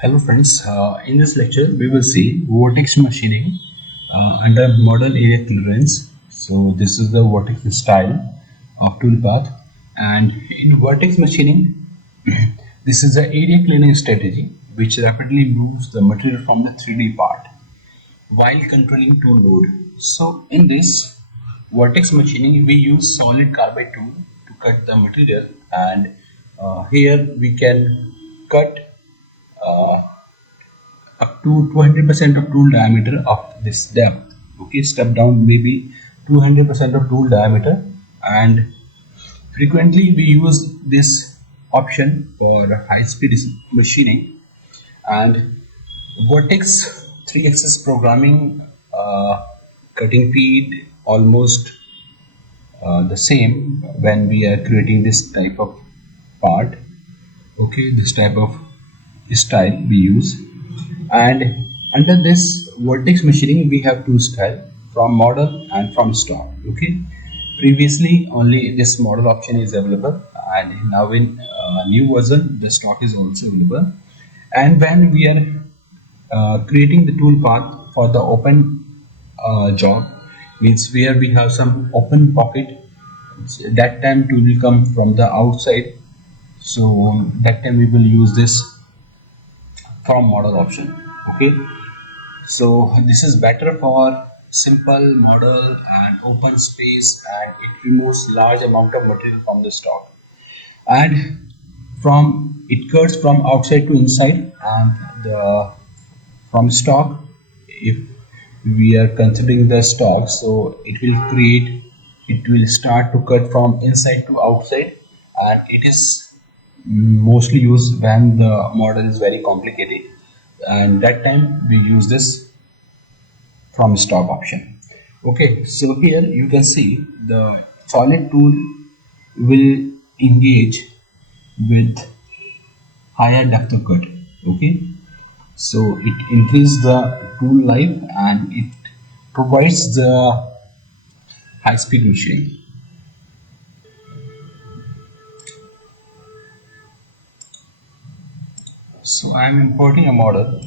Hello friends, in this lecture we will see vortex machining under model area clearance. So this is the vortex style of toolpath, and in vortex machining this is the area clearance strategy which rapidly moves the material from the 3D part while controlling tool load. So in this vortex machining we use solid carbide tool to cut the material, and here we can cut up to 200% of tool diameter of this depth. Okay, step down maybe 200% of tool diameter, and frequently we use this option for high speed machining. And vertex 3 axis programming, cutting speed almost the same when we are creating this type of part. Okay, this type of style we use. And under this vertex machining we have two styles, from model and from stock. Okay, previously only this model option is available, and now in new version the stock is also available. And when we are creating the tool path for the open job, means where we have some open pocket, that time tool will come from the outside, so that time we will use this from model option. Okay, so this is better for simple model and open space, and it removes large amount of material from the stock, and from it cuts from outside to inside. And the from stock, if we are considering the stock, so it will start to cut from inside to outside, and it is mostly used when the model is very complicated, and that time we use this from stock option. Okay, so here you can see the solid tool will engage with higher depth of cut. Okay, so it increases the tool life and it provides the high speed machining. So I am importing a model.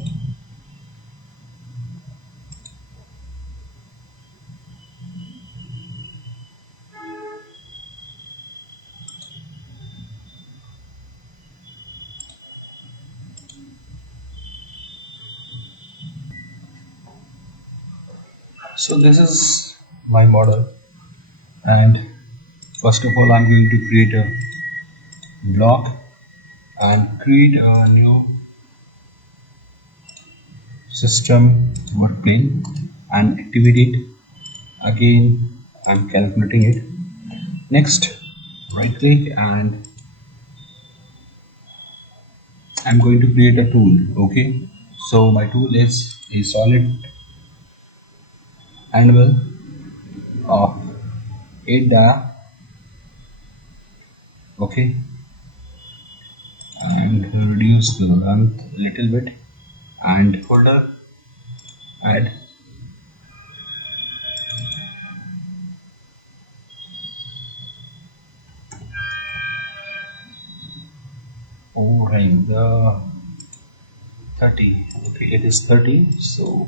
So this is my model, and first of all I'm going to create a block and create a new system work plane and activate it. Again I'm calculating it. Next, right click, and I'm going to create a tool. Okay, so my tool is a solid anvil of 8 dia. Okay, and reduce the length a little bit, and folder add. Oh right, the 30. Okay, it is 30, so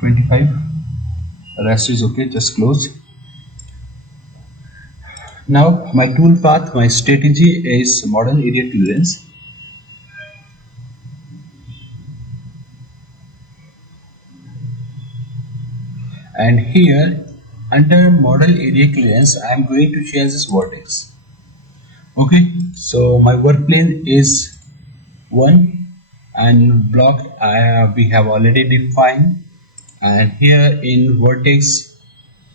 25. The rest is okay, just close. Now my tool path, my strategy is model area clearance. And here under model area clearance I am going to change this vertex. Okay, so my work plane is 1, and block we have already defined. And here in vertex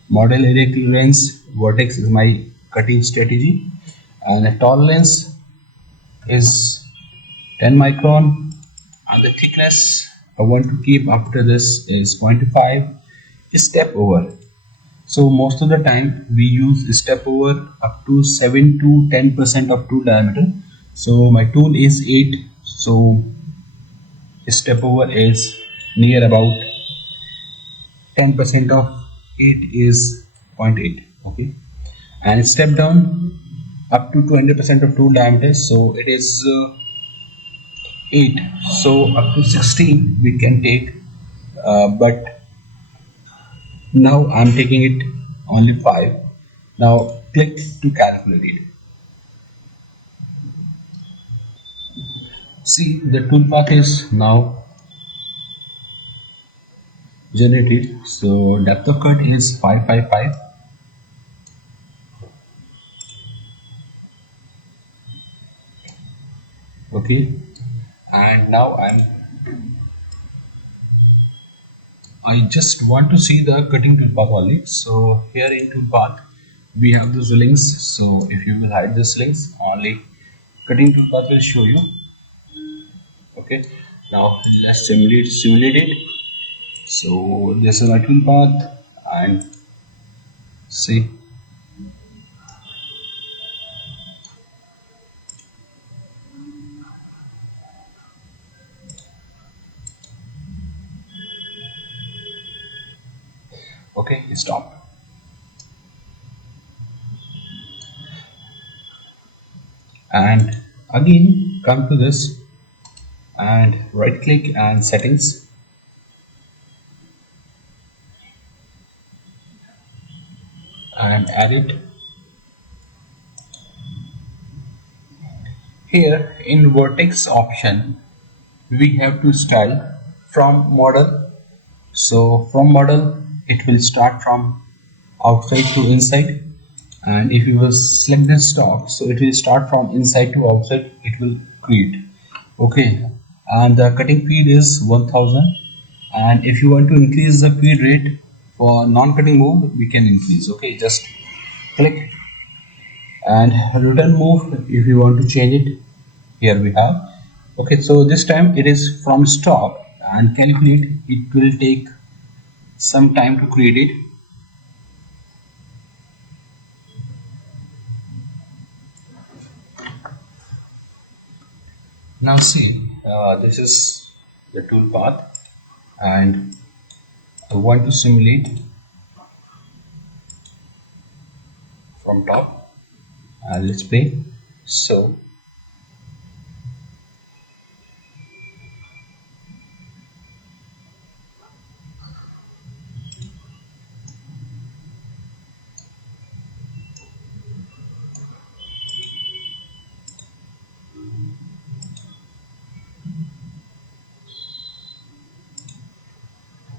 model area clearance, vertex is my cutting strategy, and the tolerance is 10 micron, and the thickness I want to keep after this is 0.5. Step over, so most of the time we use step over up to 7 to 10% of tool diameter. So my tool is 8, so step over is near about 10% of 8 is 0.8. Okay, and step down up to 200% of tool diameter, so it is 8, so up to 16 we can take, but now I'm taking it only 5. Now click to calculate it. See, the toolpath is now generated. So depth of cut is 555. Okay, and now I just want to see the cutting toolpath only. So here in toolpath we have those links. So if you will hide these links, only cutting toolpath will show you. Okay, now let's simulate it. So this is my toolpath and see. Okay, stop. And again come to this and right click and settings, and add it. Here in Vortex option we have to style from model. So from model it will start from outside to inside, and if you will select this stock, so it will start from inside to outside, it will create. Okay, and the cutting speed is 1000, and if you want to increase the feed rate for non-cutting move we can increase. Okay, just click and return move if you want to change it. Here we have. Okay, so this time it is from stop and calculate, it will take some time to create it. Now see, this is the tool path and I want to simulate from top, and let's play. So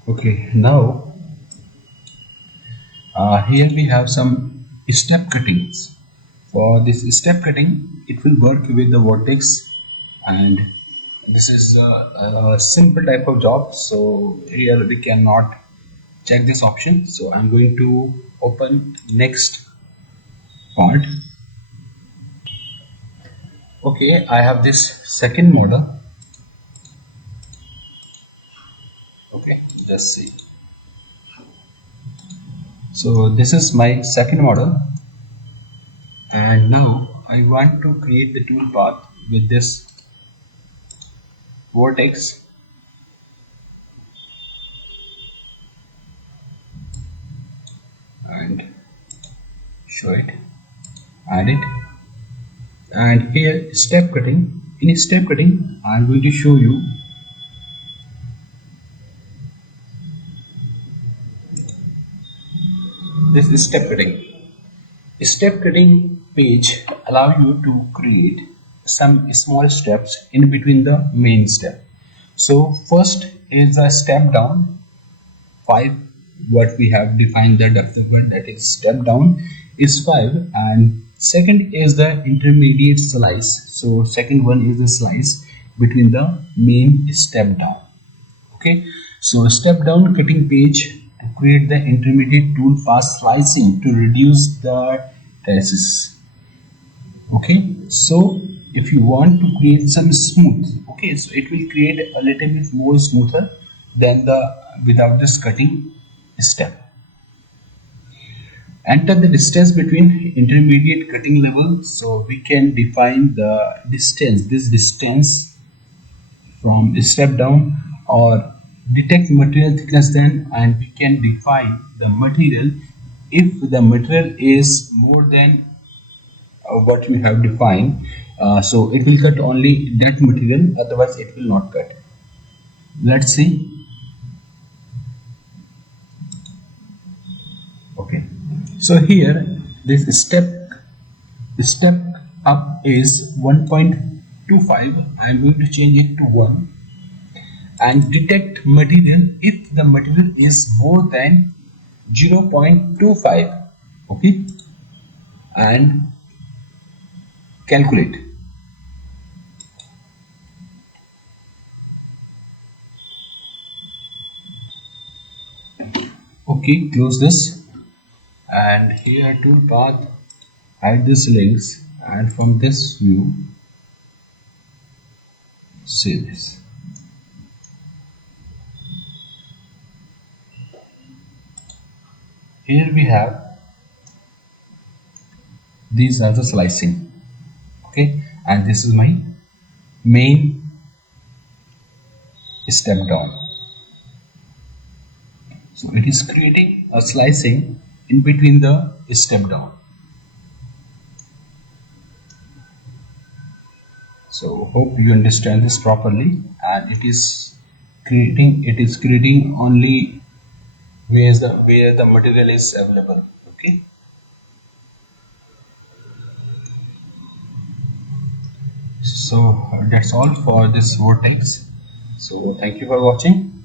okay, now here we have some step cuttings. For this step cutting, it will work with the vortex, and this is a simple type of job. So here we cannot check this option. So I'm going to open next part. Okay, I have this second model. Okay, just see. So this is my second model, and now I want to create the tool path with this vortex, and show it, add it, and here step cutting. In step cutting I'm going to show you this step cutting. Step cutting page allow you to create some small steps in between the main step. So first is a step down 5, what we have defined the depth of cut, that is step down is 5, and second is the intermediate slice. So second one is the slice between the main step down. Okay, so step down cutting page to create the intermediate tool path slicing to reduce the traces. Okay, so if you want to create some smooth, okay, so it will create a little bit more smoother than the without this cutting step. Enter the distance between intermediate cutting level, so we can define the distance, this distance from step down, or detect material thickness then, and we can define the material if the material is more than what we have defined. So it will cut only that material, otherwise it will not cut. Let's see. Okay, so here this step up is 1.25. I am going to change it to 1 and detect material if the material is more than 0.25. Okay, and calculate. Okay, close this, and here toolpath, hide these links, and from this view see this. Here we have, these are the slicing. Okay, and this is my main step down. So it is creating a slicing in between the step down. So hope you understand this properly, and it is creating only where the material is available. Okay, so that's all for this vortex. So thank you for watching.